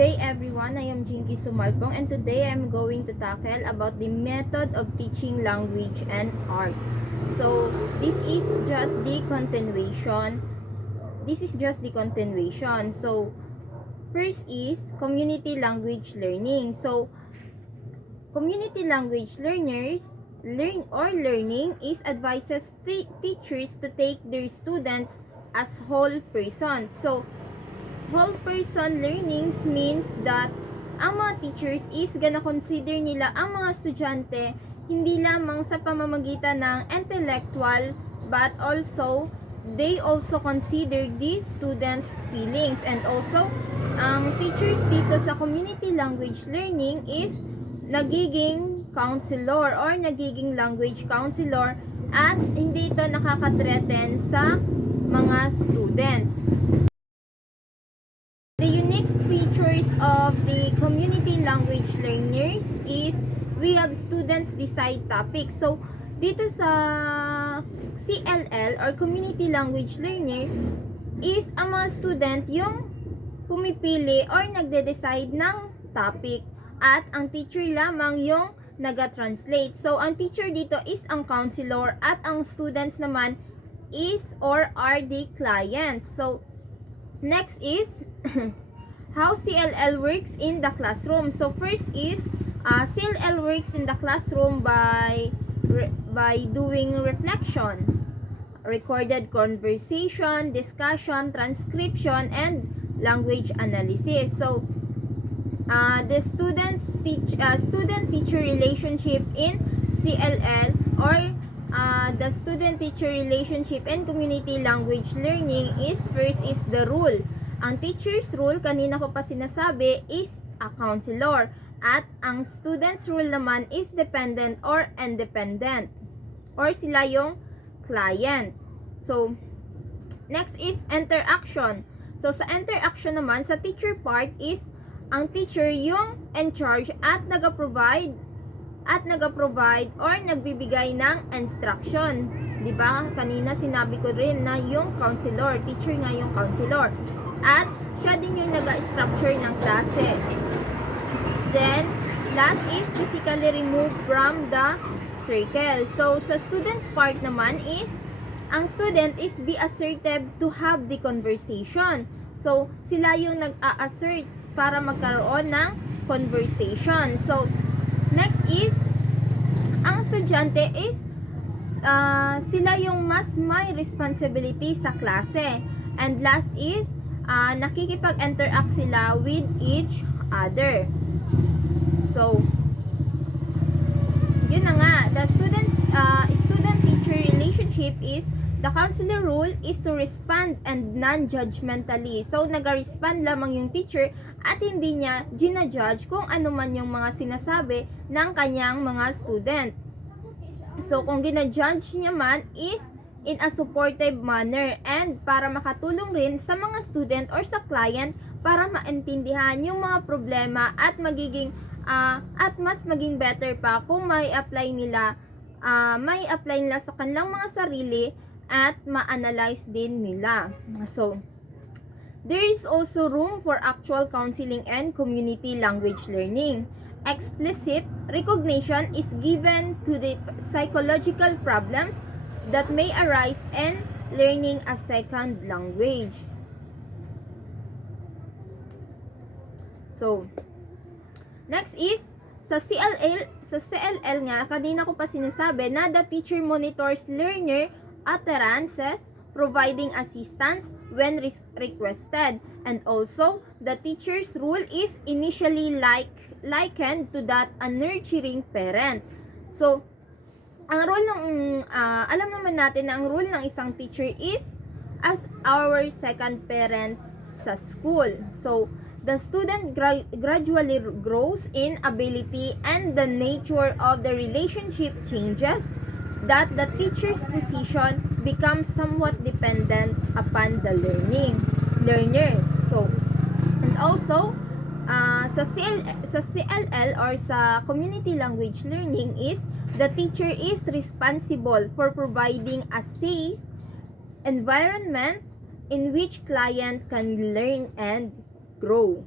day everyone, I am Jinky Sumalpong and today I am going to tackle about the method of teaching language and arts. So this is just the continuation. So first is community language learning. So community language learning is advises teachers to take their students as whole person. So whole person learnings means that ang mga teachers is gonna consider nila ang mga estudyante hindi lamang sa pamamagitan ng intellectual but also they also consider these students feelings, and also ang teachers dito sa community language learning is nagiging counselor or nagiging language counselor at hindi ito nakaka-threaten sa mga students. The unique features of the community language learners is we have students decide topics. So, dito sa CLL or community language learner is ang mga student yung pumipili or nagde-decide ng topic at ang teacher lamang yung naga-translate. So, ang teacher dito is ang counselor at ang students naman is or are the clients. So, next is how CLL works in the classroom. So first is CLL works in the classroom by doing reflection, recorded conversation, discussion, transcription, and language analysis. So the student-teacher relationship in CLL or the student-teacher relationship and community language learning is first is the rule. Ang teacher's role, kanina ko pa sinasabi, is a counselor. At ang student's role naman is dependent or independent. Or sila yung client. So, next is interaction. So, sa interaction naman, sa teacher part is ang teacher yung in charge at nag-provide or nagbibigay ng instruction. 'Di ba? Kanina sinabi ko rin na yung counselor, teacher nga yung counselor. At siya din yung nag-structure ng klase. Then, last is physically removed from the circle. So, sa student's part naman is ang student is be assertive to have the conversation. So, sila yung nag-a-assert para magkaroon ng conversation. So, next is ang estudyante is sila yung mas may responsibility sa klase. And last is nakikipag-interact sila with each other. So, yun na nga. The student-teacher relationship is the counselor role is to respond and non-judgmentally. So, nag-respond lamang yung teacher at hindi niya ginajudge kung ano man yung mga sinasabi ng kanyang mga student. So, kung ginajudge niya man is in a supportive manner and para makatulong rin sa mga student or sa client para maintindihan yung mga problema at magiging at mas maging better pa kung may apply nila sa kanilang mga sarili at ma-analyze din nila. So, there is also room for actual counseling and community language learning. Explicit recognition is given to the psychological problems that may arise in learning a second language. So, next is sa CLL nga, kanina ko pa sinasabi na the teacher monitors learner utterances, providing assistance when requested. And also, the teacher's role is initially likened to that a nurturing parent. So, ang role ng alam naman natin na ang role ng isang teacher is as our second parent sa school. So, the student gradually grows in ability and the nature of the relationship changes, that the teacher's position becomes somewhat dependent upon the learner. So, and also sa CLL or sa community language learning is the teacher is responsible for providing a safe environment in which client can learn and grow.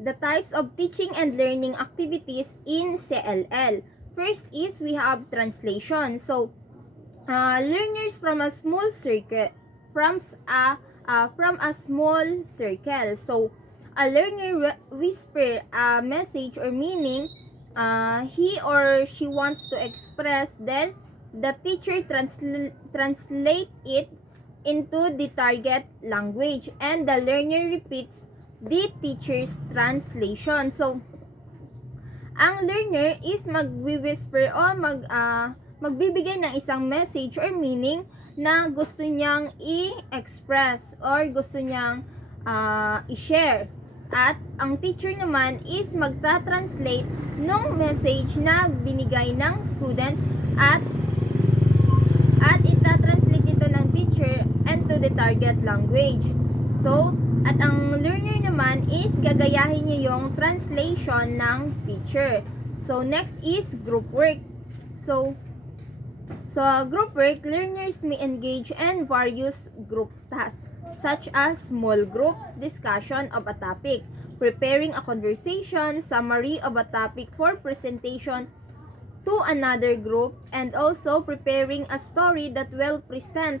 The types of teaching and learning activities in CLL. First is we have translation. So, learners from a small circle, from a small circle. So, a learner whisper a message or meaning he or she wants to express, then the teacher translate it into the target language, and the learner repeats the teacher's translation. So, ang learner is magwi-whisper o magbibigay ng isang message or meaning na gusto niyang i-express or gusto niyang i-share. At ang teacher naman is magta-translate ng message na binigay ng students at ita-translate ito ng teacher into the target language. So, at ang learner naman is gagayahin niya yung translation ng teacher. So, next is group work. So group work, learners may engage in various group tasks, such as small group discussion of a topic, preparing a conversation, summary of a topic for presentation to another group, and also preparing a story that will present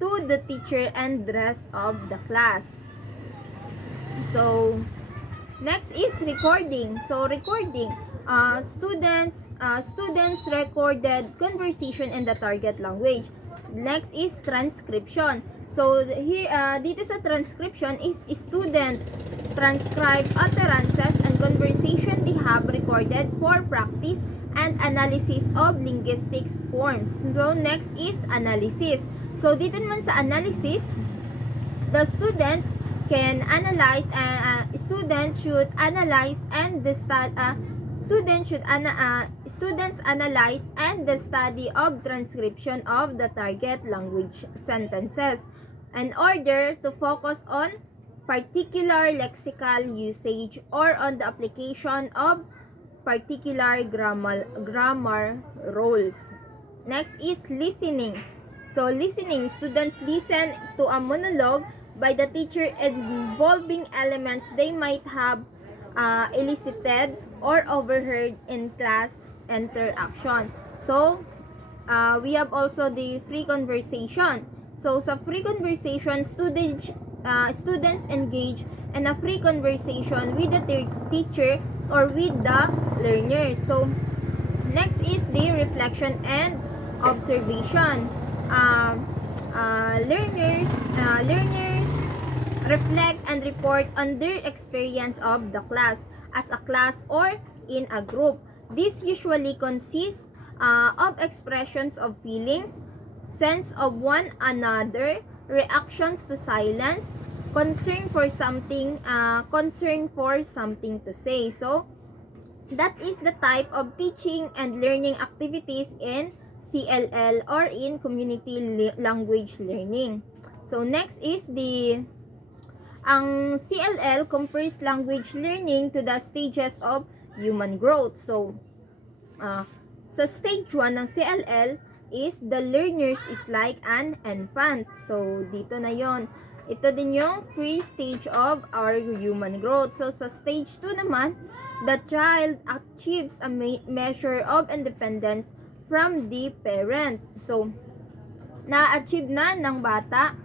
to the teacher and the rest of the class. So, next is recording. So, recording. Students recorded conversation in the target language. Next is transcription. So, here, dito sa transcription is student transcribe utterances and conversation they have recorded for practice and analysis of linguistics forms. So, next is analysis. So, dito naman sa analysis, the students can analyze, students analyze and the study of transcription of the target language sentences in order to focus on particular lexical usage or on the application of particular grammar rules. Next is listening. So, listening, students listen to a monologue by the teacher involving elements they might have elicited or overheard in class interaction. So, we have also the free conversation. So, sa free conversation, students engage in a free conversation with the teacher or with the learners. So, next is the reflection and observation. Learners reflect and report on their experience of the class as a class or in a group. This usually consists of expressions of feelings, sense of one another, reactions to silence, concern for something to say. So, that is the type of teaching and learning activities in CLL or in community language learning. So, next is ang CLL compares language learning to the stages of human growth. So, sa stage 1 ng CLL is the learners is like an infant. So, dito na yon. Ito din yung pre-stage of our human growth. So, sa stage 2 naman, the child achieves a measure of independence from the parent. So, na-achieve na ng bata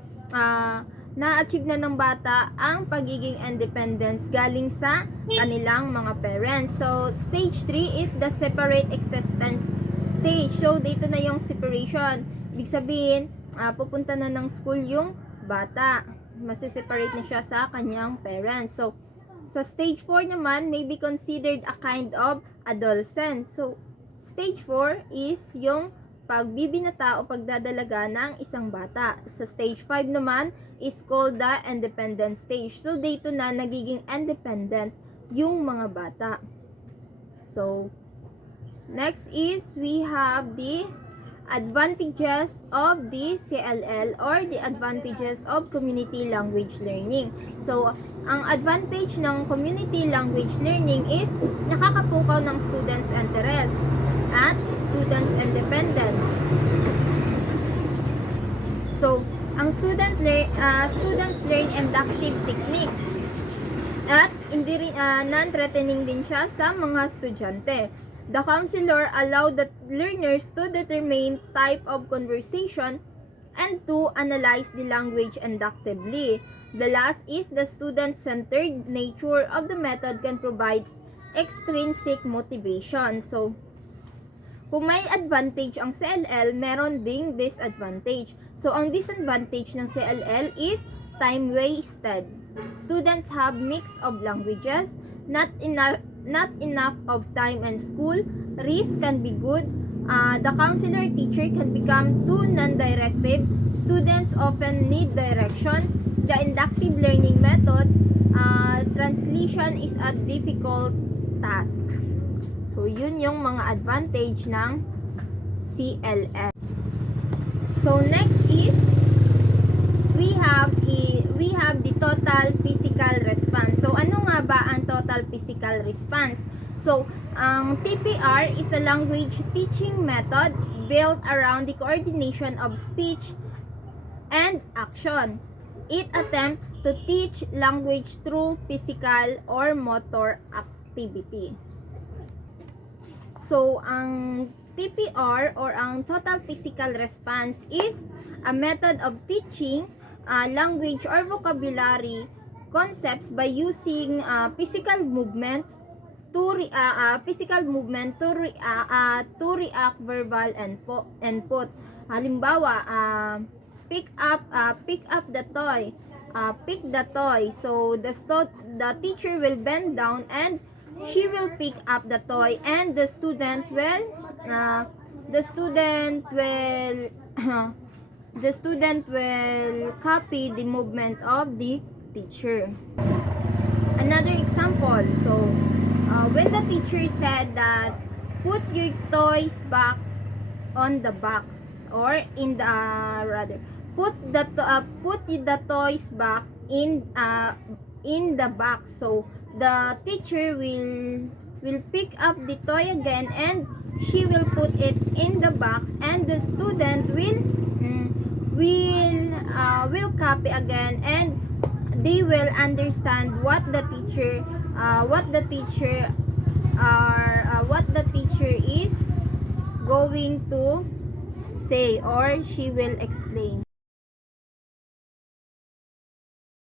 ang pagiging independence galing sa kanilang mga parents. So, stage 3 is the separate existence stage. So, dito na yung separation. Ibig sabihin, pupunta na ng school yung bata. Masiseparate na siya sa kanyang parents. So, sa stage 4 naman, may be considered a kind of adolescence. So, stage 4 is yung pagbibinata o pagdadalaga ng isang bata. Sa stage 5 naman is called the independent stage. So, dito na nagiging independent yung mga bata. So, next is we have the advantages of the CLL or the advantages of community language learning. So, ang advantage ng community language learning is nakakapukaw ng students' interest at students' independence. So, ang students learn inductive techniques at hindi rin, non-threatening din siya sa mga estudyante. The counselor allow the learners to determine type of conversation and to analyze the language inductively. The last is the student-centered nature of the method can provide extrinsic motivation. So, kung may advantage ang CLL, meron ding disadvantage. So, ang disadvantage ng CLL is time wasted. Students have mix of languages, not enough of time and school. Risk can be good. The counselor teacher can become too non-directive. Students often need direction. The inductive learning method, translation is a difficult task. So, yun yung mga advantage ng CLL. So, next is we have the total physical response. So, ano nga ba ang total physical response? So, ang TPR is a language teaching method built around the coordination of speech and action. It attempts to teach language through physical or motor activity. So, ang TPR or ang total physical response is a method of teaching language or vocabulary concepts by using physical movements to react verbal input. Halimbawa, pick up the toy. Pick the toy. So the teacher will bend down and she will pick up the toy, and the student will copy the movement of the teacher. Another example. So when the teacher said that put your toys back on the box, or in the put the toys back in the box. So the teacher will pick up the toy again and she will put it in the box, and the student will copy again, and they will understand what the teacher is going to say, or she will explain.